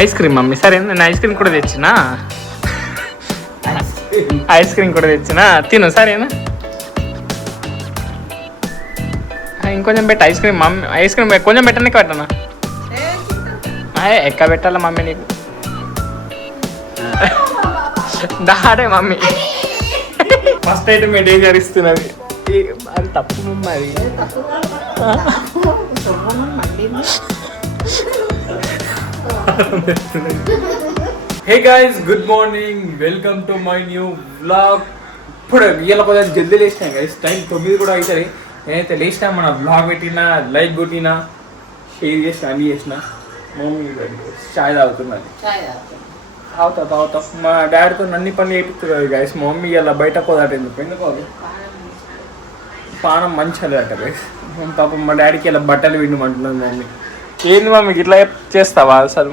Ice cream mummy సరే నేను ice cream కూడా తెచ్చినా తిను సరేనా ఇంకొంచెం పెట్ట ice cream mummy ice cream కొంచెం పెట్టడానికి పెట్టనా ఎక్క పెట్టాలా మమ్మీ నీకు దాడే మమ్మీ ఫస్ట్ అయితే మీ డేంజర్ ఇస్తున్నది అది తప్పు mummy hey guys good morning welcome to my new vlog. ఇప్పుడు ఇవాళ కొంచెం జల్దీ లేచినా గైస్, టైం 9 కూడా అవుతుంది. నేనైతే లేచినా మన వ్లాగ్ పెట్టినా, లైక్ కొట్టినా, షేర్ చేసిన, అన్నీ చేసిన. మమ్మీ చాయ్ తాగుతున్నది. తాగుతా మా డాడీతో అన్ని పనులు చేపిస్తున్నారు గైస్. మా మమ్మీ ఇలా బయట పోదాట ఎందుకు పానం మంచిగా లేదట గైస్. పాపం మా డాడీకి ఇలా బట్టలు విండమంటున్నది మమ్మీ. ఏంది మమ్మీ ఇట్లా చేస్తావా అసలు?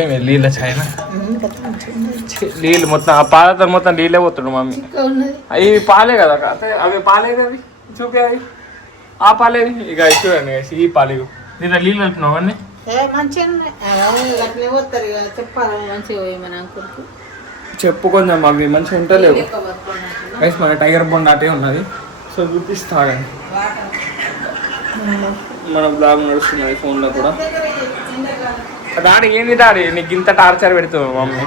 ఏమి నీళ్ళ చాయనా? నీళ్ళు మొత్తం ఆ పాలతో మొత్తం నీళ్ళే పోతుండు మమ్మీ. అవి పాలే కదా, అవి పాలేదు, అవి చూపే అవి ఆ పాలేదు. ఇక చూడండి ఈ పాలు దీంట్లో నీళ్ళు వెళ్తున్నావు అన్నీ చెప్పు కొంచెం అవి మంచిగా ఉంటలేవు గైస్. మన టైగర్ బొండ్ అటే ఉన్నది, సో చూపిస్తాగండి. మన బ్లాగ్ నడుస్తున్నది ఫోన్లో కూడా. డాడీ ఏంది డాడీ నీకు ఇంత టార్చర్ పెడుతుంది మమ్మీ?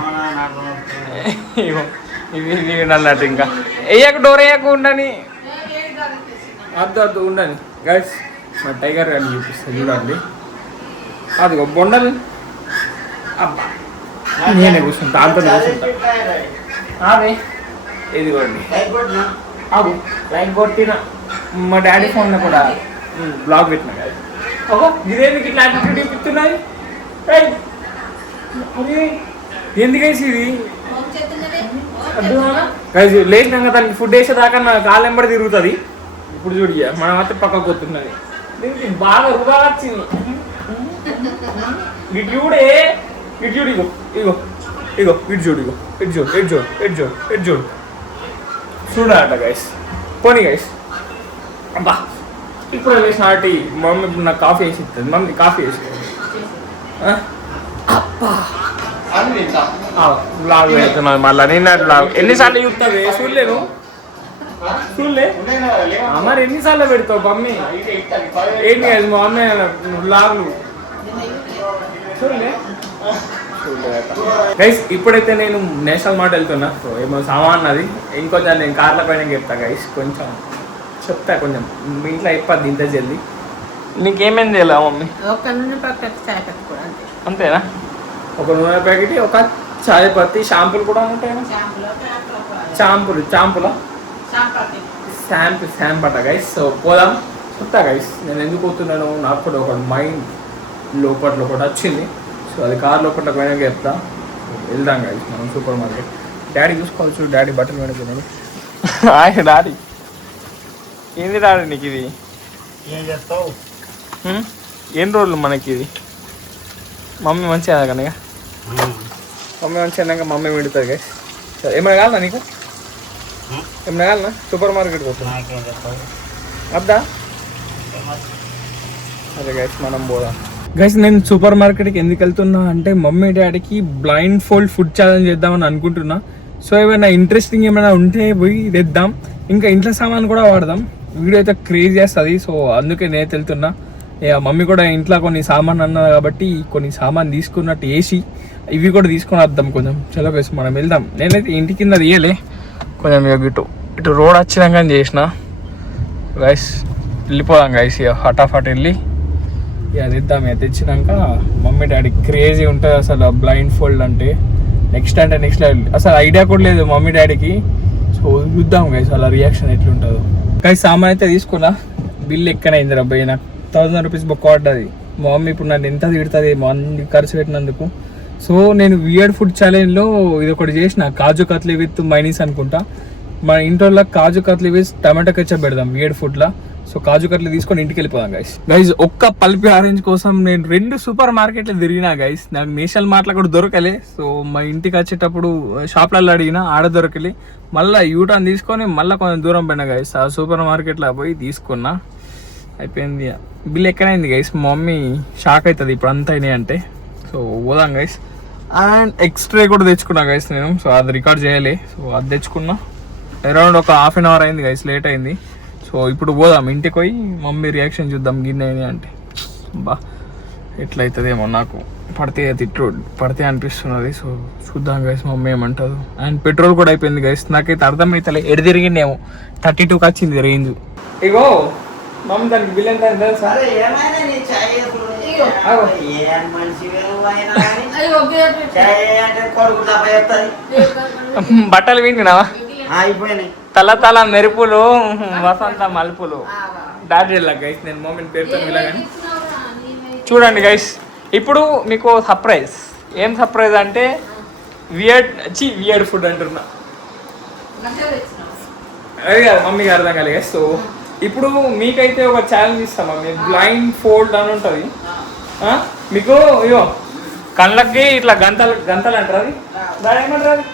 ఇవి అన్నట్టు ఇంకా వేయకు, డోర్ వేయకు, ఉండని అద్దు ఉండని గైస్. మా టైగర్ గారిని చూపిస్తాను చూడండి. అదిగో బొండలు, అబ్బా నేనే కూర్చుంటా, దాంతో కూర్చుంటా. అదే ఇదిగోండి అవు లైక్ కొట్టిన మా డాడీ ఫోన్లో కూడా బ్లాగ్ పెట్టిన కదా. ఓహో ఇదేందుకు ఇట్లా యాటిట్యూడ్ చూపిస్తున్నాయి? ఎందుకేసి ఇది లేచినాక దానికి ఫుడ్ వేసేదాకా నా కాళ్ళు వెంబడి తిరుగుతుంది. ఇప్పుడు చూడి మనం అయితే పక్కకు పోతున్నది. బాగా రుగా వచ్చింది. ఇటు చూడే, ఇటు చూడు, ఇగో ఇగో ఇగో ఇటు చూడు, ఇగో ఇటు చూడు, ఇటు చూడు, ఇటు చూడు, ఇటు చూడు, చూడాలట గైస్. పోనీ గైస్. అబ్బా ఇప్పుడు వేసిన ఆటి మమ్మీ ఇప్పుడు నాకు కాఫీ వేసి ఇస్తుంది. మమ్మీ కాఫీ వేసి బ్లాగ్ పెడుతున్నాను మళ్ళీ. నేను బ్లాగ్ ఎన్నిసార్లు చూస్తావే? చూడలేను, చూడలే మరి ఎన్నిసార్లు పెడతావు మమ్మీ? ఏంటి కాదు మా మమ్మీ బ్లాగ్లు చూడలే. గైస్ ఇప్పుడైతే నేను నేషనల్ మార్ట్ వెళ్తున్నా. సో ఏమో సామాన్ అది ఇంకొంచెం నేను కార్ల పైన చెప్తా గైస్. కొంచెం చెప్తా, కొంచెం మీ ఇంట్లో అయిపోద్ది ఇంత జల్దీ. నీకేమైంది ఎలా మమ్మీ? ఒక నూనె ప్యాకెట్ చాయ్ పత్తి కూడా అంతేనా? ఒక నూనె ప్యాకెట్, ఒక చాయ్ పత్తి, షాంపూలు కూడా ఉంటాయా? షాంపూలా షాంపూ అట గైస్. సో పోదాం, చెప్తా గైస్ నేను ఎందుకు పోతున్నాను. నాకు కూడా ఒక మైండ్ లోపల ఒకటి వచ్చింది. సో అది కార్ లోపల పైన చెప్తా. వెళ్దాం గైస్ మనం సూపర్ మార్కెట్. డాడీ చూసుకోవచ్చు, డాడీ బట్టలు పెడుతున్నాడు. Hi daddy. ఏంది డాడీ నీకు ఇది? ఏం చేస్తావు? ఎన్ని రోజులు మనకి ఇది? మమ్మీ మంచిగా కనుక మమ్మీ మంచిగా అన్నాక మమ్మీ పెడుతుంది గైస్. సరే ఏమైనా కావాలా నీకు? ఏమైనా కావాలన్నా? సూపర్ మార్కెట్ పోతున్నా అద్దా? అదే గైస్ మనం పోదాం గైస్. నేను సూపర్ మార్కెట్కి ఎందుకు వెళ్తున్నా అంటే మమ్మీ డాడీకి బ్లైండ్ ఫోల్డ్ ఫుడ్ ఛాలెంజ్ చేద్దామని అనుకుంటున్నా. సో ఏమైనా ఇంట్రెస్టింగ్ ఏమైనా ఉంటే పోయి తెద్దాం. ఇంకా ఇంట్లో సామాన్ కూడా వాడదాం. వీడియో అయితే క్రేజ్ చేస్తుంది. సో అందుకే నేను వెళ్తున్నా. మమ్మీ కూడా ఇంట్లో కొన్ని సామాన్ అన్నది కాబట్టి కొన్ని సామాన్ తీసుకున్నట్టు వేసి ఇవి కూడా తీసుకొని వద్దాం కొంచెం. చలో గైస్ మనం వెళ్దాం. నేనైతే ఇంటి కింద తీయలే, కొంచెం ఇటు రోడ్ వచ్చినాక చేసిన గైస్. వెళ్ళిపోదాం గైస్, ఇక హటాఫట్ వెళ్ళి ఇక తెద్దాం. ఇక తెచ్చినాక మమ్మీ డాడీ క్రేజీ ఉంటుంది అసలు బ్లైండ్ ఫోల్డ్ అంటే. నెక్స్ట్ లెవెల్ అసలు ఐడియా కూడా లేదు మమ్మీ డాడీకి. సో చూద్దాం గైస్ అలా రియాక్షన్ ఎట్లుంటుందో. గైస్ సామాన్ అయితే తీసుకున్నా. బిల్ ఎక్కనైంది రబ్బాయి, నాకు 1000 రూపీస్ బొక్క పడ్డది. మా మమ్మీ ఇప్పుడు నన్ను ఎంత తిడుతుంది అన్ని ఖర్చు పెట్టినందుకు. సో నేను వియర్డ్ ఫుడ్ ఛాలెంజ్లో ఇది ఒకటి చేసిన, కాజు కత్లీ విత్ మైనీస్ అనుకుంటా. మన ఇంట్లో కాజు కత్లీ విత్ టమాటో కెచప్ పెడదాం వియర్డ్ ఫుడ్లో. సో కాజు కట్లు తీసుకొని ఇంటికి వెళ్ళిపోదాం గైస్. ఒక్క పల్పి ఆరెంజ్ కోసం నేను 2 సూపర్ మార్కెట్లు తిరిగినా గైస్. నాకు నేషనల్ మార్ట్లో కూడా దొరకలే. సో మా ఇంటికి వచ్చేటప్పుడు షాప్లలో అడిగినా, ఆడ దొరకలే. మళ్ళీ యూటర్న్ తీసుకొని మళ్ళీ కొంచెం దూరం పోయినా గైస్. ఆ సూపర్ మార్కెట్లో పోయి తీసుకున్నా. అయిపోయింది. బిల్ ఎక్కడైంది గైస్, మా మమ్మీ షాక్ అవుతుంది ఇప్పుడు అంత అయినాయి అంటే. సో పోదాం గైస్. అండ్ ఎక్స్ట్రా కూడా తెచ్చుకున్నా గైస్ నేను, సో అది రికార్డ్ చేయాలి. సో అది తెచ్చుకున్నా. అరౌండ్ ఒక హాఫ్ అన్ అవర్ అయింది గైస్, లేట్ అయింది. సో ఇప్పుడు పోదాం ఇంటికి పోయి మమ్మీ రియాక్షన్ చూద్దాం. గిన్నె అయినాయి అంటే బా ఎట్లయితుందేమో, నాకు పడితే పడితే అనిపిస్తున్నది. సో చూద్దాం గైస్ మమ్మీ ఏమంటారు. అండ్ పెట్రోల్ కూడా అయిపోయింది గైస్, నాకైతే అర్థమైతలే ఎడు తిరిగిందేమో. 32కి వచ్చింది రేంజ్. ఇగో మమ్మీ దానికి బిల్ ఎంత తెలుసా? బట్టలు వింటున్నావా? తల తల మెరుపులు వసంత మలుపులు డాడీ గైస్. నేను మమ్మీని పేరుతో వెళ్ళగాని చూడండి గైస్, ఇప్పుడు మీకు సర్ప్రైజ్. ఏం సర్ప్రైజ్ అంటే వియర్డ్ ఫుడ్ అంటున్నా. అది కాదు మమ్మీకి అర్థం కాలే గైస్. సో ఇప్పుడు మీకైతే ఒక ఛాలెంజ్ ఇస్తాం మమ్మీ. బ్లైండ్ ఫోల్డ్ అని ఉంటుంది మీకు. ఇగో కళ్ళకి ఇట్లా గంతలు అంటారు. అది దాని ఏమంటారు? అది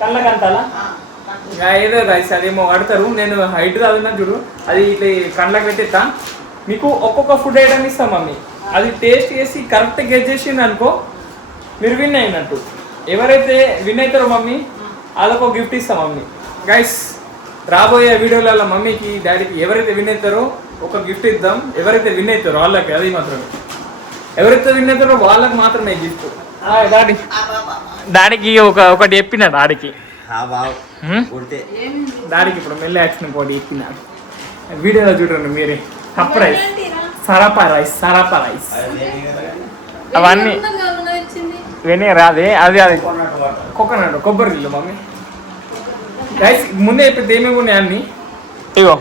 కళ్ళ గంతల ఏదో గైస్, అదేమో కడతారు. నేను హైట్ చదివినా చూడు, అది ఇట్లా కళ్ళకి పెట్టేస్తా. మీకు ఒక్కొక్క ఫుడ్ ఐటమ్ ఇస్తాం మమ్మీ. అది టేస్ట్ చేసి కరెక్ట్ గెస్ చేసింది అనుకో, మీరు విన్ అయినట్టు. ఎవరైతే విన్ అవుతారో మమ్మీ వాళ్ళకు గిఫ్ట్ ఇస్తాం మమ్మీ. గైస్ రాబోయే వీడియోలలో మమ్మీకి డాడీకి ఎవరైతే విన్ అవుతారో ఒక గిఫ్ట్ ఇద్దాం. ఎవరైతే విన్ అవుతారో వాళ్ళకి, అది మాత్రమే. ఎవరైతే విన్ అవుతారో వాళ్ళకి మాత్రమే గిఫ్ట్. డాడీకి ఒకటి చెప్పిన డాడీకి ఇప్పుడు మెల్ల యాక్షన్ ఒకటి చెప్పిన. వీడియోలో చూడండి మీరే. సర్ప్రైజ్. సరపా రైస్ అవన్నీ ఇవన్నీ రాదే. అది కోకోనట్ కొబ్బరి నీళ్ళు మమ్మీ. గైస్ ముందే చెప్పేది ఏమేమి ఉన్నాయి అన్ని. ఇగో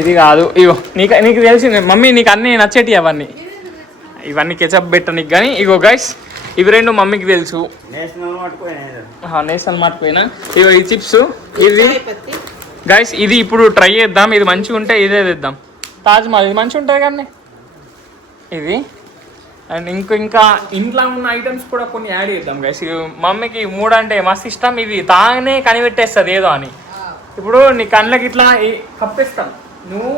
ఇది కాదు, ఇగో నీకు తెలిసింది మమ్మీ, నీకు అన్నీ నచ్చేటి అవన్నీ. ఇవన్నీ కెచప్ పెట్టడానికి కానీ. ఇగో గైస్ ఇవి రెండు మమ్మీకి తెలుసు. నేషనల్ మర్చిపోయినా. ఇగో ఈ చిప్స్ ఇది గైస్, ఇది ఇప్పుడు ట్రై చేద్దాం. ఇది మంచిగా ఉంటే ఇదే తెద్దాం. తాజ్మహల్ ఇది మంచిగా ఉంటుంది కానీ ఇది. అండ్ ఇంకా ఇంట్లో ఉన్న ఐటమ్స్ కూడా కొన్ని యాడ్ చేద్దాం గైస్. మమ్మీకి 3 అంటే మస్తు ఇష్టం. ఇది తానే కనిపెట్టేస్తుంది ఏదో అని. ఇప్పుడు నీ కళ్ళకి ఇట్లా కప్పేస్తాం, నువ్వు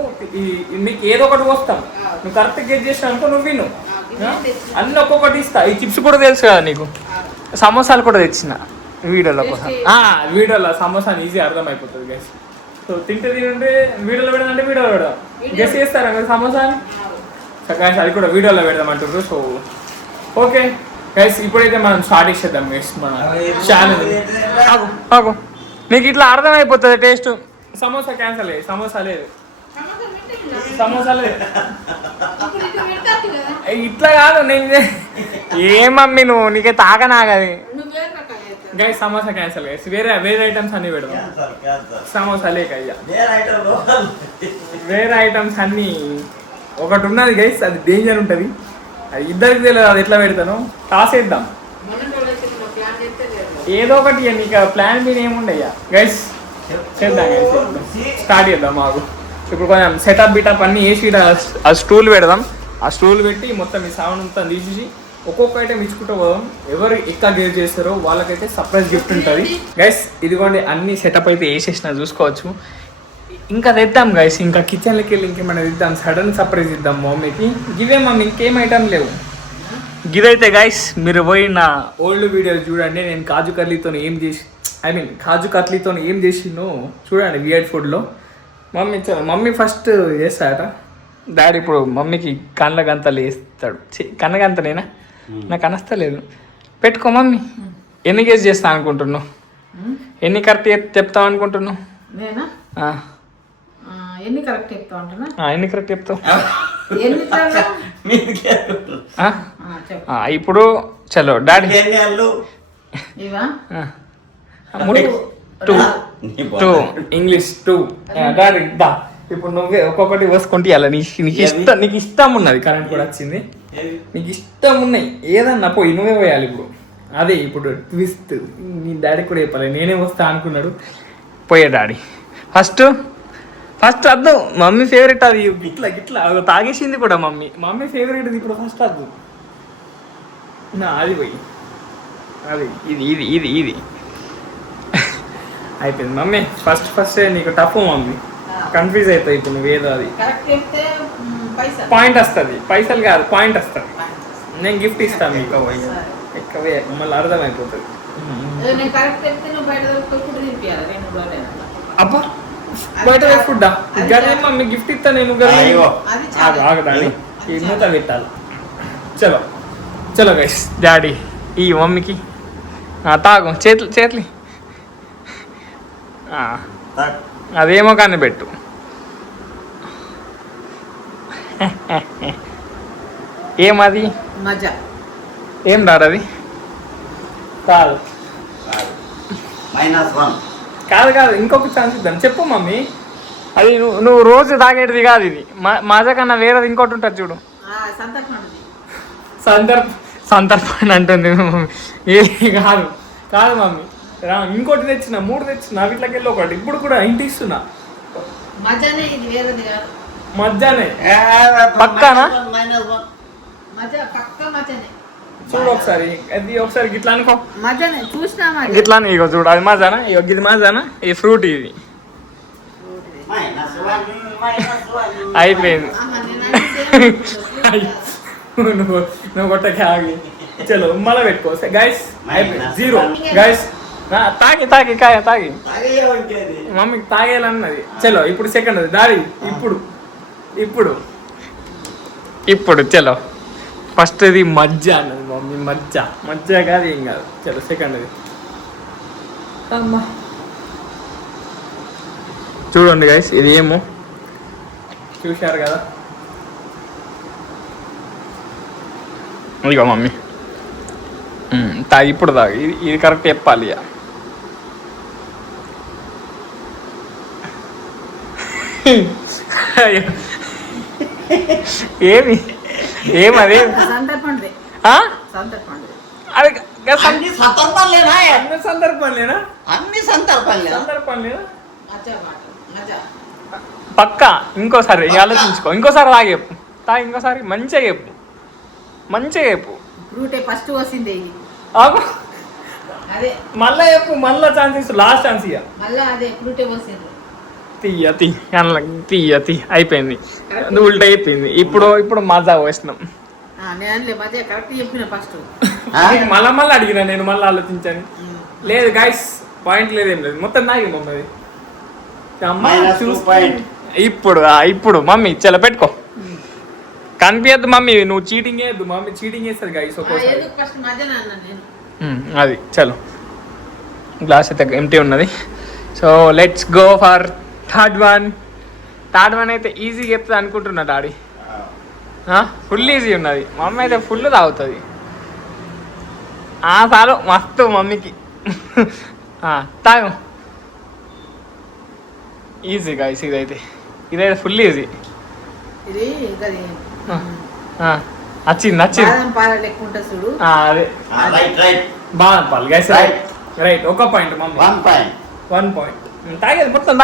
నీకు ఏదో ఒకటి పోస్తాం. నువ్వు కరెక్ట్ గెస్ చేసినావు అనుకో, నువ్వు విను. అన్నీ ఒక్కొక్కటి ఇస్తా. ఈ చిప్స్ కూడా తెలుసు కదా నీకు. సమోసాలు కూడా తెచ్చిన వీడియోలో కోసం. వీడియోలో సమోసాని ఈజీ అర్థమైపోతుంది గైస్. సో తింటే తింటే వీడియోలో పెడదామంటే వీడియోలో పెడదాం. గెస్ చేస్తారా మీరు సమోసాని? గైస్ అది కూడా వీడియోలో పెడదాం అంటారు. సో ఓకే గైస్ ఇప్పుడైతే మనం స్టార్ట్ చేసేద్దాం గైస్ మన ఛానల్. నీకు ఇట్లా అర్థమైపోతుంది టేస్ట్. సమోసా క్యాన్సల్ అయ్యి, సమోసా లేదు. ఇట్లా కాదు. నేను ఏమమ్మీ నువ్వు నీకే తాగనాగది గైస్. Samosa cancel guys. వేరే ఐటమ్స్ అన్ని పెడదాం. సమోసా లేక అయ్యా వేరే ఐటమ్స్ అన్ని. ఒకటి ఉన్నది గైస్, అది డేంజర్ ఉంటుంది. అది ఇద్దరికి తెలియదు, అది ఎట్లా పెడతాను. టాసేద్దాం ఏదో ఒకటి. నీకు ప్లాన్ మీద ఏముండయ్యా గైస్. చేద్దాం గైస్, స్టార్ట్ చేద్దాం. మాకు ఇప్పుడు కొంచెం సెటప్ బిటప్ అన్నీ వేసి ఆ స్టూల్ పెడదాం. ఆ స్టూల్ పెట్టి మొత్తం ఈ సౌండ్ మొత్తం తీసేసి ఒక్కొక్క ఐటమ్ ఇచ్చుకుంటూ పోదాం. ఎవరు ఎక్కువ గేర్ చేస్తారో వాళ్ళకైతే సర్ప్రైజ్ గిఫ్ట్ ఉంటుంది గైస్. ఇదిగోండి అన్ని సెటప్ అయితే వేసేసిన చూసుకోవచ్చు. ఇంకా తెద్దాం గైస్, ఇంకా కిచెన్లోకి వెళ్ళి ఇంకేమైనా తెద్దాం. సడన్ సర్ప్రైజ్ ఇద్దాం మమ్మీకి. గివే మమ్మీ, ఇంకేం ఐటమ్ లేవు. గిదైతే గైస్ మీరు పోయి నా ఓల్డ్ వీడియోస్ చూడండి. నేను కాజు కట్లీతో ఏం చేసిందో చూడండి వియర్డ్ ఫుడ్లో. మమ్మీ ఫస్ట్ చేస్తాడట. డాడీ ఇప్పుడు మమ్మీకి కళ్ళ గంతలు వేస్తాడు. కన్న గంతలేనా? నాకు అనస్తలేదు. పెట్టుకో మమ్మీ. ఎన్ని కేజీ చేస్తా అనుకుంటున్నావు? ఎన్ని కరెక్ట్ చెప్తావు అనుకుంటున్నావు? ఎన్ని కరెక్ట్ చెప్తావు అంటున్నా? ఎన్ని కరెక్ట్ చెప్తావు? ఇప్పుడు చలో డాడీ. 2 ఇంగ్లీష్ 2 డాడీ దా. ఇప్పుడు నువ్వే ఒక్కొక్కటి వేసుకుంటే అలా నీకు ఇష్టం ఉన్నది. కరెంట్ కూడా వచ్చింది. నీకు ఇష్టం ఉన్నాయి ఏదన్నా పోయి నువ్వే పోయాలి. ఇప్పుడు అదే ఇప్పుడు ట్విస్ట్. నీ డాడీ కూడా చెప్పాలి. నేనే వస్తా అనుకున్నాడు. పోయే డాడీ ఫస్ట్ వద్దు. మమ్మీ ఫేవరెట్ అది. గిట్లా తాగేసింది కూడా మమ్మీ ఫేవరెట్ ఇది. ఇప్పుడు ఫస్ట్ వద్దు అది పోయి అది ఇది అయిపోయింది. మమ్మీ ఫస్ట్ నీకు టఫ్ మమ్మీ. కన్ఫ్యూజ్ అవుతాయి ఇప్పుడు నువ్వు ఏదో అది కరెక్ట్ చెప్తే పైసా పాయింట్ వస్తుంది, పైసలు కాదు పాయింట్ వస్తుంది. నేను గిఫ్ట్ ఇస్తాను మీకు ఎక్కువ మళ్ళీ అర్థమైపోతుంది. నేను కరెక్ట్ చెప్తే నువ్వు బయట దొరుకుతుంది ఫుడ్ తినిపించాలి 2 రోజులు. అబ్బా బయట ఫుడ్ గదే మమ్మీ గిఫ్ట్ ఇస్తా నేను అది చాలా ఆగదాని ఈ మూత పెట్టాలి. చలో చలో గైస్ డాడీ ఈ మమ్మీకి తాగు చేతులు అదేమో కానీ పెట్టు. ఏమది మజా ఏం రాదు అది కాదు కాదు కాదు ఇంకొక ఛాన్స్ ఇద్దాం. చెప్పు మమ్మీ అది నువ్వు రోజు తాగేటిది కాదు ఇది. మజా కన్నా వేరేది ఇంకోటి ఉంటుంది చూడు. సందర్భం అంటుంది ఏది కాదు కాదు మమ్మీ ఇంకోటి తెచ్చిన 3 తెచ్చిన వీటికి వెళ్ళి ఒకటి ఇప్పుడు కూడా ఇంటి ఇస్తున్నా. మజానే ఇది వేరేది కాదు. మజ్జానే పక్కానా చూడు ఒకసారి అది ఒకసారి గిట్లా అనుకో మజానే చూసినా గిట్లా ఇగో చూడు అది మజానా ఇగో ఇది మజానా ఈ ఫ్రూట్ ఇది అయిపోయింది. నువ్వు కొట్టకే ఆగి చలో మళ్ళీ పెట్టుకో గైస్. అయిపోయింది 0 గైస్. తాగి మమ్మీకి తాగేయాలన్నది. చలో ఇప్పుడు సెకండ్ అది డాడీ ఇప్పుడు చలో ఫస్ట్ ఇది మజ్జ అన్నది మమ్మీ. మజ్జ కాదు ఏం కాదు. చలో సెకండ్ అది అమ్మా చూడండి గైస్ ఇది ఏమో చూశారు కదా. ఇదిగో మమ్మీ ఇప్పుడు తాగి ఇది కరెక్ట్ చెప్పాలి ఇక. ఏమి ఏమది పక్కా ఇంకోసారి ఆలోచించుకో. ఇంకోసారి తాగి ఇంకోసారి మంచిగా చెప్పు. ఫస్ట్ వస్తుంది మళ్ళా చెప్పు మళ్ళా ఛాన్స్ లాస్ట్ ఛాన్స్ ఇక తీయ అయిపోయింది. ఉల్టా అయిపోయింది. ఇప్పుడు మజా వేసినాం. మళ్ళా అడిగినా నేను మళ్ళీ ఆలోచించాను. లేదు గైస్ పాయింట్ లేదేం లేదు మొత్తం నాగి మమ్మీ. ఇప్పుడు మమ్మీ చల్ల పెట్టుకో కనిపించద్దు మమ్మీ. నువ్వు చీటింగ్ వేయద్దు మమ్మీ. చీటింగ్ చేస్తుంది గైస్ ఒక్కోసారి. అది చలో గ్లాస్ అయితే ఎంటీ ఉన్నది. So let's go for third one అయితే ఈజీ చెప్తుంది అనుకుంటున్నా డాడీ. ఫుల్ ఈజీ ఉన్నది. మమ్మీ అయితే ఫుల్ తాగుతుంది. చాలు మస్తు మమ్మీకి. తాగు ఈజీ గాయస్. ఇదైతే ఫుల్ ఈజీ. నచ్చింది అదే బాదం పాలు గైస్. రైట్ ఒక పాయింట్ మమ్మీ. 1 పాయింట్ తాగేది మొత్తం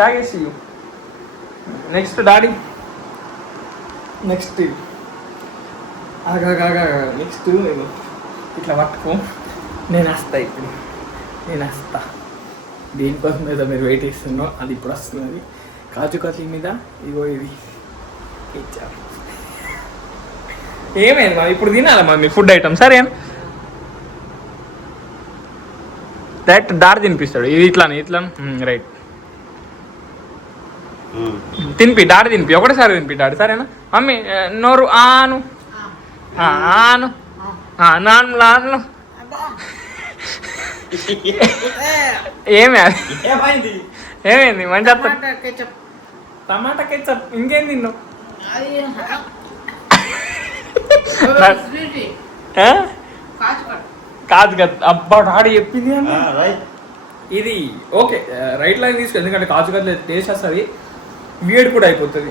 తాగేసి. నెక్స్ట్ డాడీ నెక్స్ట్ నెక్స్ట్ నేను ఇట్లా పట్టుకో. నేను వస్తా దేనికోసం ఏదో మీరు వెయిట్ చేస్తున్నో అది ఇప్పుడు వస్తున్నది. కాజు కత్లీ మీద ఇగో ఇది ఇచ్చారు. ఏమైంది మా ఇప్పుడు తినాలా మమ్మీ ఫుడ్ ఐటమ్ సరే డైరెక్ట్ దారి తినిపిస్తాడు. ఇది ఇట్లా రైట్ తినిపి డాడీ తినిపి ఒకటేసారి తినిపి డాడీ సరేనా మమ్మీ. నోరు ఆను నాను ఏమైంది మంచి టమాటా కెచప్ ఇంకేం తిన్నావు? కాదు కదా అబ్బా డాడీ చెప్పింది ఇది ఓకే రైట్ లైన్ తీసుకో. ఎందుకంటే కాజు కట్ల టేస్ట్ వస్తుంది వేడి కూడా అయిపోతుంది.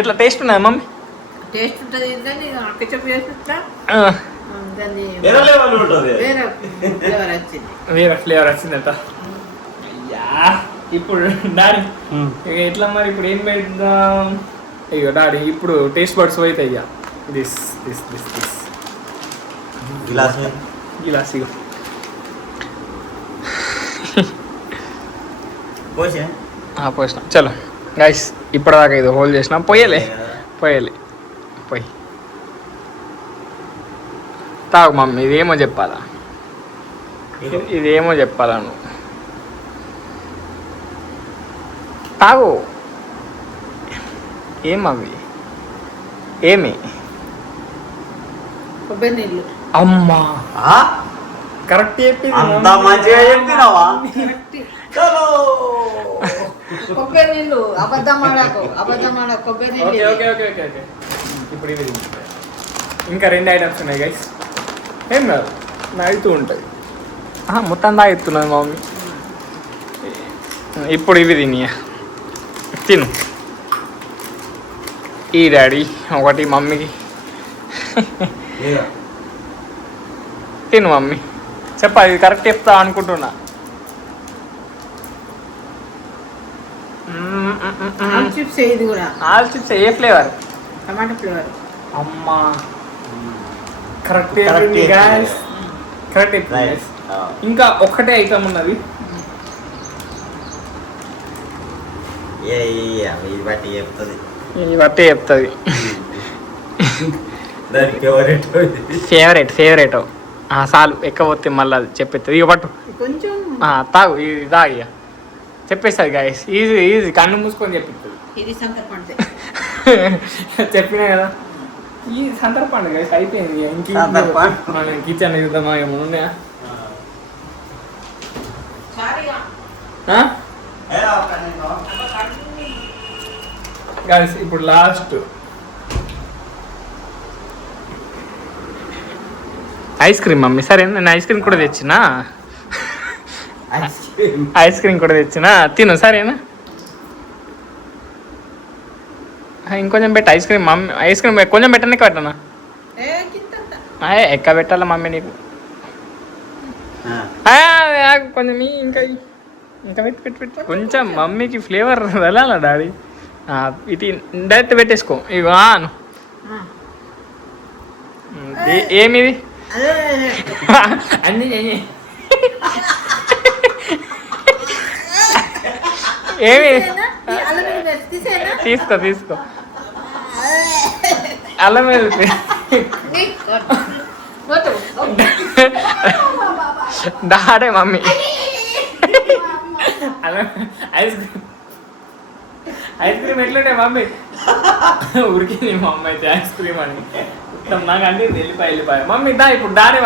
ఎట్లా టేస్ట్ ఉన్నది మమ్మీ? టేస్ట్ ఉంటుంది వేరే ఫ్లేవర్ వచ్చిందట. అయ్యా ఇప్పుడు డాడీ ఎట్లా మరి ఇప్పుడు ఏం పెడదాం? అయ్యో డాడీ ఇప్పుడు టేస్ట్ బడ్స్ అయితే అయ్యా దిస్ గిలాస్ ఇగో పోసిన చలో గైస్ ఇప్పటిదాకా ఇది హోల్డ్ చేసిన పోయలే పోయి తాగు మమ్మీ ఇదేమో చెప్పాలా ఇదేమో చెప్పాలా నువ్వు తాగు ఏమవి ఏమి కొబ్బరి నీళ్ళు అమ్మా కరెక్ట్ చెప్పింది అంత మంచిగా చెప్పినావా కొబ్బరి నీళ్ళు అబద్ధం ఆడకు కొబ్బరి నీళ్ళు ఓకే ఇప్పుడు ఇది ఇంకా 2 ఐటమ్స్ ఉన్నాయి గైస్ ఏం కాదు తాగుతూ ఉంటుంది మొత్తం తాగుతున్నది మమ్మీ ఇప్పుడు ఇవి తిను ఈ డాడీ ఒకటి మమ్మీకి తిను మమ్మీ చెప్పాలి ఇది కరెక్ట్ చెప్తా అనుకుంటున్నా ఆలు చిప్స్ ఇది కూడా ఆల్ చిప్స్ ఏ ఫ్లేవర్ టమాటా ఫ్లేవర్ అమ్మా కరెక్ట్ గాయస్ కరెక్ట్ గాయస్ ఇంకా ఒక్కటే ఐటమ్ ఉన్నది ఇది బట్టి చెప్తుంది ఇది బట్టే చెప్తుంది దానికి ఫేవరెట్ చాలు ఎక్కబోతే మళ్ళీ చెప్పేస్తుంది ఇక పట్టు కొంచెం తాగు ఇది తాగి చెప్పేస్తుంది గాయస్ ఈజీ కన్ను మూసుకొని చెప్పిస్తుంది ఇది సంతర్ పండు చెప్పినా కదా ఈ సంతర్ పండు గాయస్ అయిపోయింది మన కిచెన్ చూద్దామా ఏమన్నా ఉన్నాయా గాయస్ ఇప్పుడు లాస్ట్ ఐస్ క్రీమ్ మమ్మీ సరే నేను ఐస్ క్రీమ్ కూడా తెచ్చినా తిను సరేనా ఇంకొంచెం పెట్ట ice cream mummy ice cream కొంచెం పెట్టాను ఎక్క పెట్టనా ఎక్క పెట్టాలా మమ్మీ నీకు కొంచెం ఇంకా పెట్టి కొంచెం మమ్మీకి ఫ్లేవర్ వెళ్ళాలా డాడీ ఇది డైరెక్ట్ పెట్టేసుకో ఇగో ఏమిది అన్ని ఏమి తీసుకో అల్లం వెల్లుల్లి డాడే మమ్మీ ఐస్ క్రీమ్ ఎట్లుండే మమ్మీ ఉరికింది మా అమ్మ అయితే ఐస్ క్రీమ్ అని నాకు అంటే వెళ్ళిపోయి మమ్మీ దా ఇప్పుడు డాడే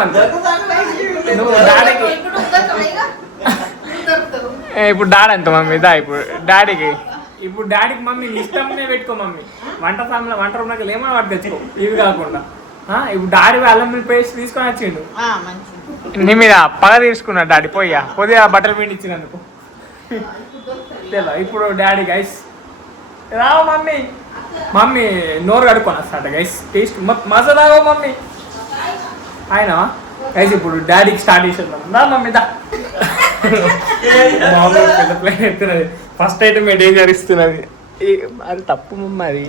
నువ్వు డాడీకి ఇప్పుడు డాడీ అంత మమ్మీ దా ఇప్పుడు డాడీకి మమ్మీ ఇష్టంనే పెట్టుకో మమ్మీ వంట రూమ్లోకి ఏమైనా వాటి తెచ్చుకో ఇవి కాకుండా ఇప్పుడు డాడీ అల్లం పేస్ట్ తీసుకొని వచ్చిండు నీ మీద పగ తీసుకున్నా డాడీ పోయా కొద్దిగా బట్టలు పిండి ఇచ్చినందుకు ఇప్పుడు డాడీ గైస్ రావు మమ్మీ నోరు కడుక్కొని వస్తాట గైస్ టేస్ట్ మజా రావు మమ్మీ ఆయన గైస్ ఇప్పుడు డాడీకి స్టార్ట్ చేసేద్దాం దా మమ్మీ దా మామూలు పెద్ద ప్లేన్ ఎత్తున్నది ఫస్ట్ ఐటమ్ డేంజర్ ఇస్తున్నది అది తప్పు మమ్మ అది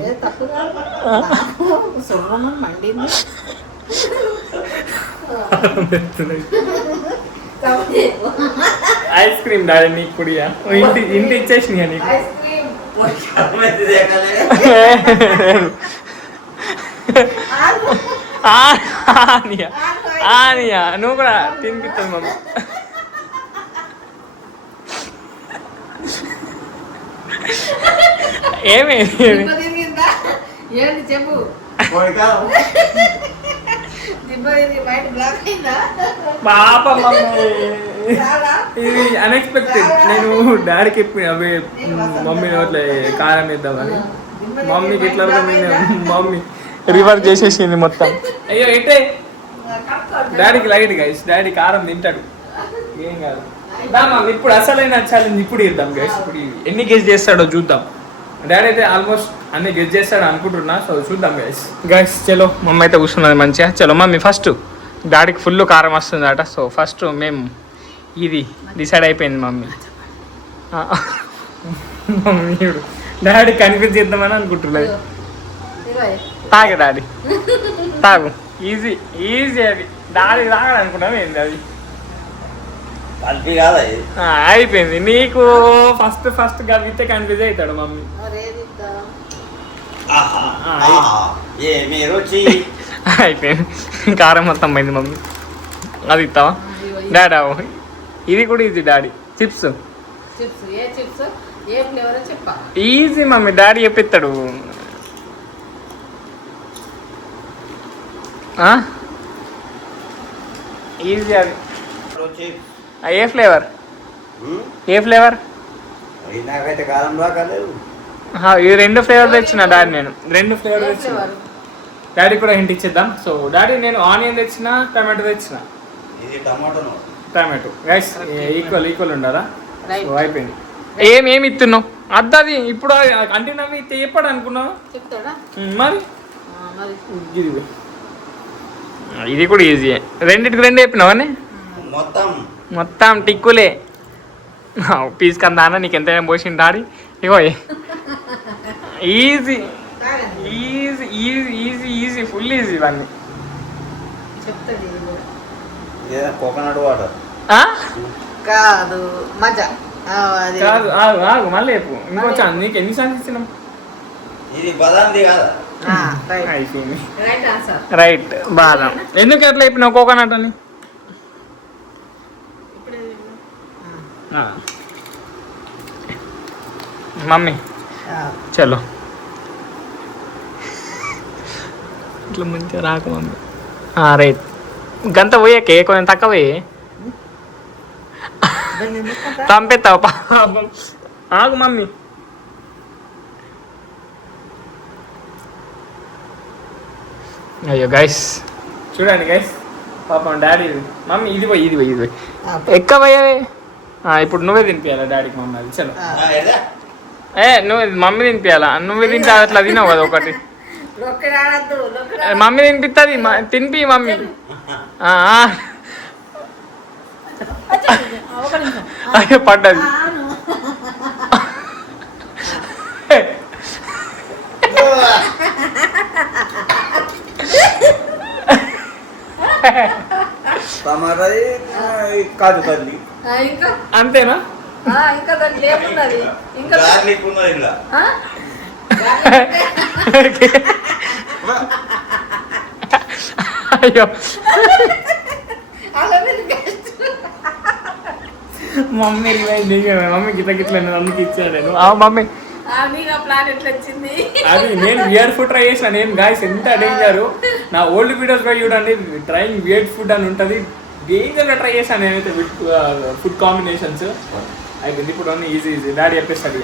ఐస్ క్రీమ్ డాడీ నీకు కుడియా ఇంటి ఇచ్చేసినాయా నీకు ఆనియా నువ్వు కూడా తినిపిస్తుంది మమ్మీ ఏమి చెప్పు పాప ఇది అన్ఎక్స్పెక్టెడ్ నేను డాడీకి చెప్పిన అవి మమ్మీ నోట్లే కారం వేద్దామని మమ్మీకి ఎట్లా మమ్మీ రివర్స్ చేసేసింది మొత్తం అయ్యో ఎట్టే డాడీకి లైట్ గైస్ డాడీ కారం తింటాడు ఏం కాదు ఇప్పుడు అసలైన ఛాలెంజ్ ఇప్పుడు ఇద్దాం గైస్ ఇప్పుడు ఎన్ని గెస్ చేస్తాడో చూద్దాం డాడీ అయితే ఆల్మోస్ట్ అన్ని గెస్ చేస్తాడు అనుకుంటున్నా సో చూద్దాం గైస్ చలో మమ్మీ అయితే కూర్చున్నది మంచిగా చలో మమ్మీ ఫస్ట్ డాడీకి ఫుల్ కారం వస్తుందట సో ఫస్ట్ మేము ఇది డిసైడ్ అయిపోయింది మమ్మీ మమ్మీ ఇప్పుడు డాడీ కన్ఫ్యూజ్ చేద్దామని అనుకుంటున్నది తాగే డాడీ తాగు ఈజీ అది డాడీ తాగాలి అనుకుంటాం ఏంది అది కలిపి కాదా ఇది అయిపోయింది నీకు ఫస్ట్ గవితే కన్ఫ్యూజ్ అవుతాడు మమ్మీ. ఆహా, ఆహా, ఏమి రుచి అయిపోయింది కారం మొత్తం పోయింది మమ్మీ. అది ఇస్తావా డాడీ? ఇది కూడా ఈజీ డాడీ. చిప్స్ చిప్స్ ఏ చిప్స్ ఏ ఫ్లేవర్ చెప్పా. ఈజీ మమ్మీ, డాడీ చెప్పిస్తాడు. ఈజీ అది. రుచి ఏ ఫ్లేవర్? ఏ ఫ్లేవర్? అది నాకైతే కారం రాకలేదు. ఈ 2 ఫ్లేవర్ తెచ్చిన డాడీ. నేను 2 ఫ్లేవర్ తెచ్చిన. డాడీ కూడా హింట్ ఇచ్చేద్దాం. సో డాడీ నేను ఆనియన్ తెచ్చిన, టమాటో తెచ్చిన. ఇది టమాటో గైస్ ఈక్వల్ ఉండాలా? సో అయిపోయింది. ఏమి ఇస్తున్నావు అద్దది ఇప్పుడు అంటే నవ్వి చెప్పాడు అనుకున్నావు చెప్తాడా మరి. ఇది కూడా ఈజీ. 2కి 2 చెప్పినావని మొత్తం టిక్కులే. పీస్ కందా అన్న నీకు ఎంత పోసింది డాడీ. ఇగో easy easy easy easy easy full easy ఇవన్నీ. కోకోనట్ వాటర్ కాదు మజా కాదు. ఆగు మళ్ళీ చెప్పు ఇంకొంచెం. నీకు ఎన్నిసార్లు ఇచ్చినాం? ఇది బదాంది కాదా? అయిపోయింది. రైట్ బాదం. ఎందుకు ఎట్లా అయిపోయినావు కోకోనట్ అని? మమ్మీ చలో ఇట్లా మంచిగా రాక మమ్మీ. రైట్ గంత పోయాకే కొంచెం తక్కువ పోయి పంపిస్తావు పాపం. ఆగు మమ్మీ. అయ్యో గైస్ చూడండి గైస్ పాపం డాడీ. మమ్మీ ఇది పోయి ఎక్క పోయావే. ఇప్పుడు నువ్వే తినిపించాలా డాడీకి మమ్మీ? అది చలో నువ్వు మమ్మీ తినిపించాలా? నువ్వే తింటా అట్లా తినావు కదా ఒకటి. మమ్మీ తినిపిస్తుంది. తినిపి మమ్మీ. అయ్యో పడ్డది. కాదు తల్లి అంతేనా? ఇంకా దాంట్లో ఏమున్నది? ఇంకా అయ్యో మమ్మీ మమ్మీ గిట్ల అందుకు ఇచ్చాడు. మమ్మీ అది నేను వియర్ ఫుడ్ ట్రై చేసిన. నేను గాయస్ ఎంత డేంజర్. నా ఓల్డ్ వీడియోస్ కూడా చూడండి, ట్రైయింగ్ వియర్డ్ ఫుడ్ అని ఉంటుంది. డేంజర్గా ట్రై చేశాను నేనైతే ఫుడ్ కాంబినేషన్స్. అయిపోయింది ఇప్పుడు అన్నీ ఈజీ. డాడీ చెప్పేస్తాడు.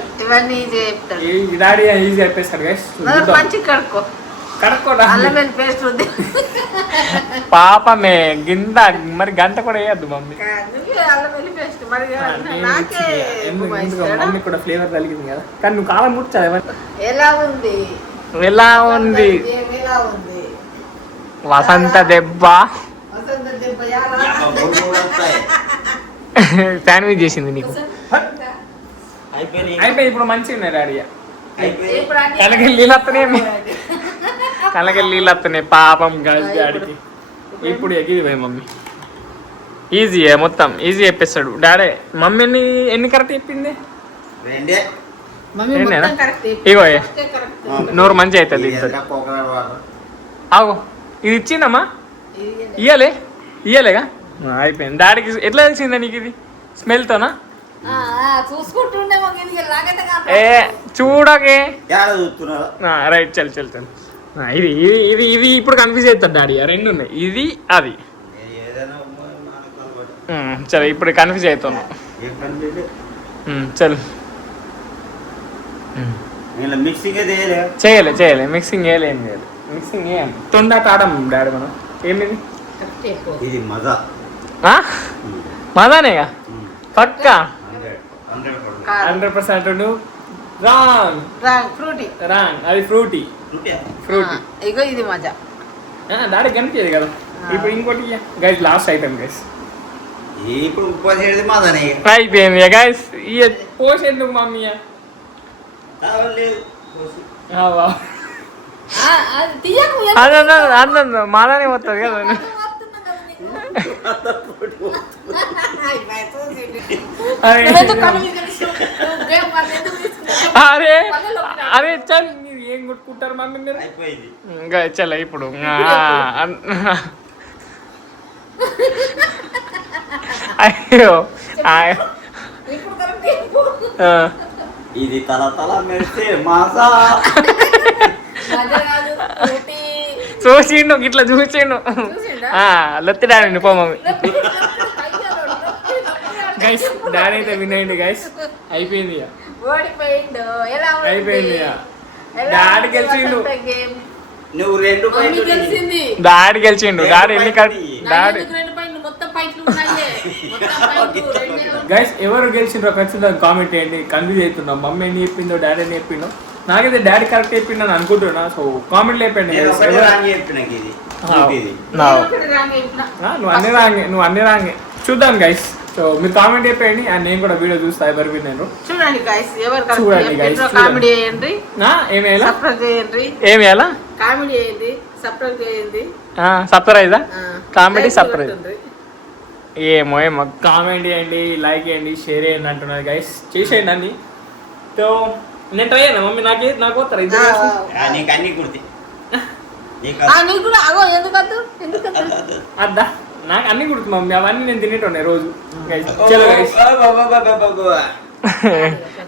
డాడీ ఈజీ చెప్పేస్తాడు గైస్. కడుక్కోడా పాపమే గింద మరి గంట కూడా వేయద్దు మమ్మీ. మమ్మీ కూడా ఫ్లేవర్ కలిగింది కదా. కానీ నువ్వు కాలం ముట్టావు. ఎలా ఉంది వసంత దెబ్బ? శాండ్విచ్ చేసింది నీకు. అయిపోయి ఇప్పుడు మంచిగా ఉన్నాయి డాడీ. కనకెళ్ళి నీళ్ళు వస్తున్నాయి పాపం డాడీకి. ఇప్పుడు ఎగిరి పోయి మమ్మీ. ఈజీ మొత్తం ఈజీ చెప్పేస్తాడు డాడీ. మమ్మీని ఎన్ని కరెక్ట్ చెప్పింది? ఇగో నోరు మంచి అవుతుంది. ఆగో ఇది ఇచ్చిందమ్మా. ఇయ్యలేగా? అయిపోయింది. డాడీకి ఎట్లా తెలిసిందా నీకు ఇది? స్మెల్తోనా? చూడకే రైట్ చల్ చల్ చల్. ఇది ఇది ఇవి ఇప్పుడు కన్ఫ్యూజ్ అవుతాడు డాడీ. 2 ఉన్నాయి, ఇది అది. చలో ఇప్పుడు కన్ఫ్యూజ్ అవుతాను. చల్ చేయలే మిక్సింగ్ ఏం చేయలేదు. మిక్సింగ్ ఏం తొందర ఆడం డాడీ మనం. ఏమిది? ఇది మజా. మజానేగా పక్కా 100%. రాంగ్. అది ఫ్రూటీ. ఇగో ఇది మజా. డాడీ కనిపించేది కదా. ఇప్పుడు ఇంకోటి గైస్ లాస్ట్ ఐటమ్ గైస్. ఇప్పుడు మజానే అయిపోయింది గైస్. పోసేందుకు మమ్మీ? అన్న మాదానే పోతుంది కదా. అరే నువ్వెందుకు కళ్ళు మీద తీసుకో? నువ్వే వాళ్ళు ఎందుకు తీసుకున్నావు? అరే పళ్ళలో ఒకటి అరే చల్ మీరు ఏం కొట్టుకుంటారు మమ్మీ మీరు అయిపోయింది. ఇంకా చల్ ఇప్పుడు అయ్యో ఇప్పుడు కరెక్ట్ చెప్పు. ఇది తల తల మెరిసే మాసా. మధ్య కాదు, రోటీ. చూసిండు ఇట్లా చూసిండు చూసిండా? లొత్తి డాడీ పో మమ్మీ అయ్యో, గైస్ డాడీ అయితే వినండి గైస్ అయిపోయింది ఇక ఓడిపోయిండు. ఎలా ఉంది? అయిపోయింది ఇక ఎలా డాడీ ఉంది గెలిచిండు. వసంత గేమ్? నువ్వు 2 మమ్మీ పాయింట్లు గెలిచింది. డాడీ గెలిచిండు డాడీ ఎన్ని డాడీ నాకెందుకు 2 పాయింట్లు? మొత్తం పాయింట్లు ఉన్నాయే. మొత్తం పాయింట్లు రెండే ఉన్నాయి. గైస్ ఎవరు గెలిచిండ్రో ఖచ్చితంగా కామెంట్ చేయండి. కన్ఫ్యూజ్ అవుతున్నాం మమ్మీ ఏం చెప్పిందో డాడీ ఏం చెప్పిండో. నాకైతే డాడీ కరెక్ట్ చెప్పిండు అని అనుకుంటున్నా. సో కామెంట్ లేపండి నేను guys. ఒకటే ఎవరు- రాంగ్ చెప్పిన ఇది. ఇది. నా- నేను ఒకటి రాంగ్ చెప్పిన. నువ్వు అన్ని రాంగే చూద్దాం గైస్. సో మీరు కామెంట్ చెప్పండి అండ్ నేను కూడా వీడియో చూస్తా ఎవరికి నేను చూడండి గైస్, ఎవరు చూడండి guys, కరెక్ట్ కామెడీ చేయండి, ఏమి వేయాలా సబ్స్క్రైబ్ చేయండి, ఏమి వేయాలా కామెడీ చేయండి, సబ్స్క్రైబ్ చేయండి. సర్ప్రైజా కామెడీ Like సర్ప్రైజ్ కొట్టండి. ఏమో కామెంట్ చేయండి లైక్ చేయండి షేర్ చేయండి అంటున్నారు గైస్. చేసేయండి అన్ని. సో నేను ట్రై అయినా మమ్మీ నాకు వస్తారు ఇద్దరు కలిసి. నీకు అన్ని గుర్తి. నీకు నీకు కూడా అగో ఎందుకద్దు ఎందుకద్దు అద్దా నాకు అన్ని గుర్తు మమ్మీ అవన్నీ నేను తినేటోనే రోజు గైస్. చలో గైస్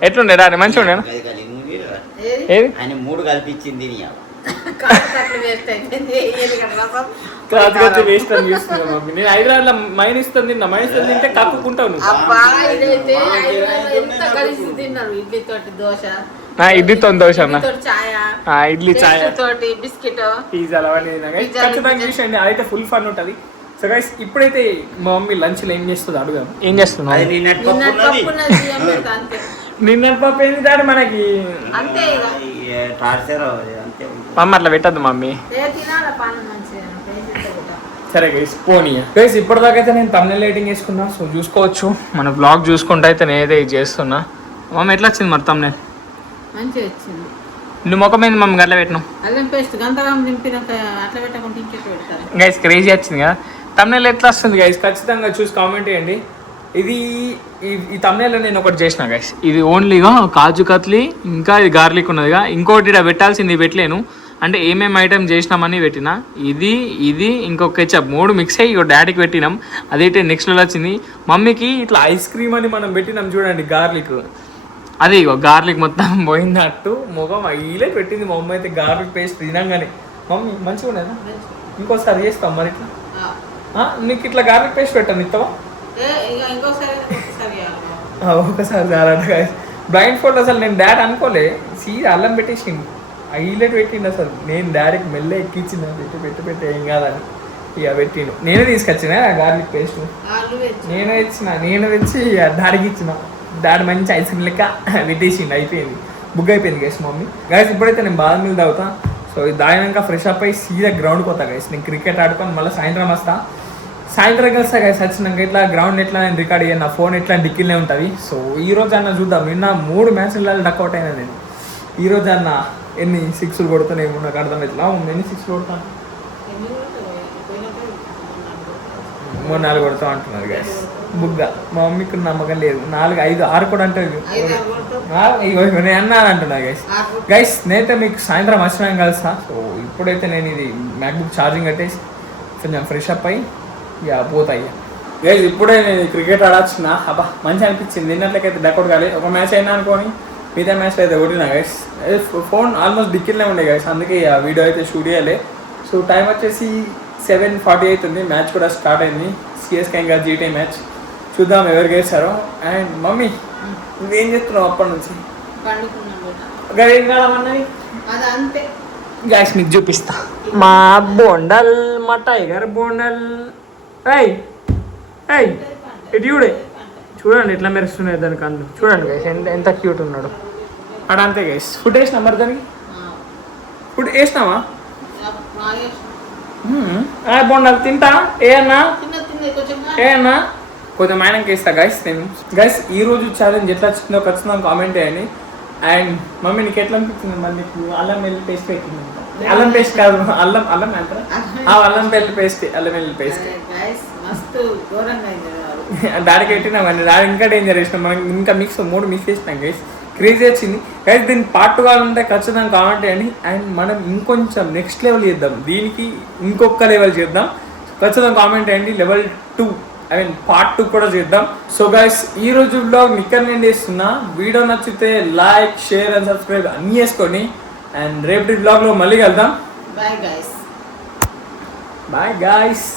ఎట్లుండే డాడీ మంచిగా ఉండేనా ఏది ఆయన 3 కల్పించింది నీ అవ్వ. కాట్లు వేస్ట్ అయిపోయింది. ఎందుకంటే రసం కాదు వేస్ట్ అని చూస్తున్నా మమ్మీ. నేను హైదరాబాద్లో మైనస్ తింటే కక్కుకుంటావు నువ్వు. అబ్బా ఇదైతే ఎంత కలిసి తిన్నారు. ఇడ్లీ తోటి దోశ, ఇడ్లీతో దోశ అన్న తోటి చాయ, ఇడ్లీ చాయ్ తోటి బిస్కెట్. పిజ్జాలు అవన్నీ తిన్నా guys. పిజ్జాలు, ఖచ్చితంగా చూసేయండి అదైతే ఫుల్ ఫన్ ఉంటుంది. సో గైస్ ఇప్పుడైతే మా మమ్మీ లంచ్లో ఏం చేస్తుందో అడుగుదాం. ఏం అది చేస్తున్నావు నిన్నటి నిన్న పప్పు ఉన్నది. పప్పున్నది అమ్మేది అంతే నిన్న పాప ఏంది డాడీ మనకి అంతే ఇక. టార్చర్ అంతే. మమ్మీ అట్లా పెట్టద్దు మమ్మీ. తినాల పానం మంచిగా పేషెంట్ కూడా. సరే గైస్ పోనీ గైస్ ఇప్పటిదాకా అయితే నేను తమిళ లైటింగ్ వేసుకున్నా. సో చూసుకోవచ్చు మన బ్లాగ్ చూసుకుంటే అయితే నేనైతే ఇది చేస్తున్నా. మమ్మీ ఎట్లా వచ్చింది మరి తమ్నే మంచిగా వచ్చింది. నువ్వు ముఖం మీద మమ్మీ అట్లా పెట్టినావు అల్లం పేస్ట్ గంతగా దింపినాక అట్లా పెట్టకుండా ఇంకెట్ పెడతారు. గైస్ క్రేజీ వచ్చింది కదా. తమిళ ఎట్లా వస్తుంది గైస్ ఖచ్చితంగా చూసి కామెంట్ చేయండి. ఇది ఈ తమిళలో నేను ఒకటి చేసిన గైస్. ఇది ఓన్లీగా కాజు కత్లీ ఇంకా ఇది గార్లిక్ ఉన్నదిగా. ఇంకోటి ఇక్కడ పెట్టాల్సింది పెట్టలేను అంటే ఏమేమి ఐటమ్ చేసినామని పెట్టిన. ఇది ఇది ఇంకొక కెచప్ 3 మిక్స్ అయ్యి డాడీకి పెట్టినాం. అదైతే నెక్స్ట్ లెవెల్ వచ్చింది. మమ్మీకి ఇట్లా ఐస్ క్రీమ్ అని మనం పెట్టినాం చూడండి గార్లిక్. అదే ఇగో గార్లిక్ మొత్తం పోయినట్టు ముఖం అయ్యిలే పెట్టింది మా మమ్మీ అయితే. గార్లిక్ పేస్ట్ తినంగానే మమ్మీ మంచిగా ఉండేదా ఇంకోసారి చేస్తాం మరి ఇట్లా నీకు ఇట్లా గార్లిక్ పేస్ట్ పెట్టాను ఇస్తావా ఇంకోసారి ఒకసారి చాలంట. బ్లైండ్ ఫోల్డ్ అసలు నేను డాడీ అనుకోలే అల్లం పెట్టేసిండు హైలైట్ పెట్టిండు. అసలు నేను డాడీకి మెల్ల ఎక్కించిన పెట్టి ఏం కాదని ఇక పెట్టిండు. నేనే తీసుకొచ్చిన గార్లిక్ పేస్ట్ నేనే తెచ్చి డాడీకి ఇచ్చిన. డాడీ మంచి ఐస్ క్రీమ్ లెక్క పెట్టేసిండు. అయిపోయింది బుక్ అయిపోయింది గైస్ మమ్మీ. గైస్ ఇప్పుడైతే నేను బాదం మిల్క్ తాగుతా. సో ఇది తాగినాక ఫ్రెష్ అప్ అయ్యి సీదా గ్రౌండ్కి పోతా గైస్. నేను క్రికెట్ ఆడుకొని మళ్ళీ సాయంత్రం వస్తా. సాయంత్రం వస్తా గైస్. వచ్చినాక ఇట్లా గ్రౌండ్ ఎట్లా నేను రికార్డ్ అయ్యాను. నా ఫోన్ ఎట్లా డిక్కిల్నే ఉంటుంది. సో ఈ రోజు అన్న చూద్దాం. నిన్న 3 మ్యాచ్లలో డక్అవుట్ అయినా నేను. ఈ రోజు అన్న ఎన్ని 6లు కొడుతున్నాయేమో నాకు అర్థం ఎట్లా ఎన్ని 6లు కొడతాను 3-4 కొడతా అంటున్నారు గైస్. బుగ్గా మా మమ్మీకి నమ్మకం లేదు. 4, 5, 6 కూడా అంటే నేను అన్నాను అంటున్నా గైస్. గైస్ నేనైతే మీకు సాయంత్రం వచ్చినా కలుస్తా. సో ఇప్పుడైతే నేను ఇది మ్యాక్బుక్ ఛార్జింగ్ కట్టేసి కొంచెం ఫ్రెష్ అప్ అయ్యి ఇక పోతాయి గైస్. ఇప్పుడే నేను క్రికెట్ ఆడొచ్చిన. అబ్బా మంచి అనిపించింది. నిన్నట్లకైతే డక్అవుట్ కాలేదు. ఒక మ్యాచ్ అయినా అనుకోని మిగతా మ్యాచ్లో అయితే కొట్టినా గైస్. ఫోన్ ఆల్మోస్ట్ డిక్కిల్నే ఉండే గైస్. అందుకే ఆ వీడియో అయితే షూట్ చేయలే. సో టైం వచ్చేసి 7:40 అవుతుంది. మ్యాచ్ కూడా స్టార్ట్ అయింది. సిఎస్కే ఇంకా జీటీ మ్యాచ్. చూద్దాం ఎవరు గెలిచారో. అండ్ మమ్మీ నువ్వేం చేస్తున్నావు అప్పటి నుంచి ఏం కావాలన్నది అంతే గ్యాస్ మీకు చూపిస్తా. మా బోండల్ మా టైగర్ బోండల్. ఏయ్ ఏయ్ ఇటు చూడే చూడండి ఎట్లా మెరుస్తున్నాయి దానికి కళ్ళు. చూడండి గైస్ ఎంత క్యూట్ ఉన్నాడు అక్కడ. అంతే గైస్ ఫుడ్ వేసినా మరి దానికి ఫుడ్ వేసినావా? బోండాలు తింటా ఏ అన్నా ఏ అన్నా కొంచెం ఆయనకి వేస్తా గైస్. నేను గైస్ ఈరోజు ఛాలెంజ్ ఎట్లా వచ్చిందో ఖచ్చితంగా కామెంట్ చేయండి. అండ్ మమ్మీ నీకు ఎట్లా అనిపించింది? మరి నీకు అల్లం వెల్లుల్లి పేస్ట్ పెట్టింది. అల్లం పేస్ట్ కాదు అల్లం అల్లం అంటారా? అల్లం వెల్లుల్లి పేస్ట్ అల్లం వెల్లుల్లి పేస్ట్ మస్తు ఘోరంగా డాడీకి పెట్టినామండి. డాడీ ఇంకా డేంజర్ వేసినాం. మనం ఇంకా మిక్స్ 3 మిక్స్ చేసినాం గైస్. క్రేజీ వచ్చింది గైస్. దీన్ని పార్ట్ కావాలంటే ఖచ్చితంగా కామెంట్ చేయండి. అండ్ మనం ఇంకొంచెం నెక్స్ట్ లెవెల్ చేద్దాం, దీనికి ఇంకొక లెవెల్ చేద్దాం. ఖచ్చితంగా కామెంట్ చేయండి. లెవెల్ 2 పార్ట్ 2 కూడా చేద్దాం. సో గైస్ ఈ రోజు బ్లాగ్ ఇక్కడ నేను చేస్తున్నా. వీడియో నచ్చితే లైక్, షేర్ అండ్ సబ్స్క్రైబ్ అన్నీ చేసుకోండి. అండ్ రేపటి బ్లాగ్లో మళ్ళీ కలుద్దాం. Bye guys. Bye guys.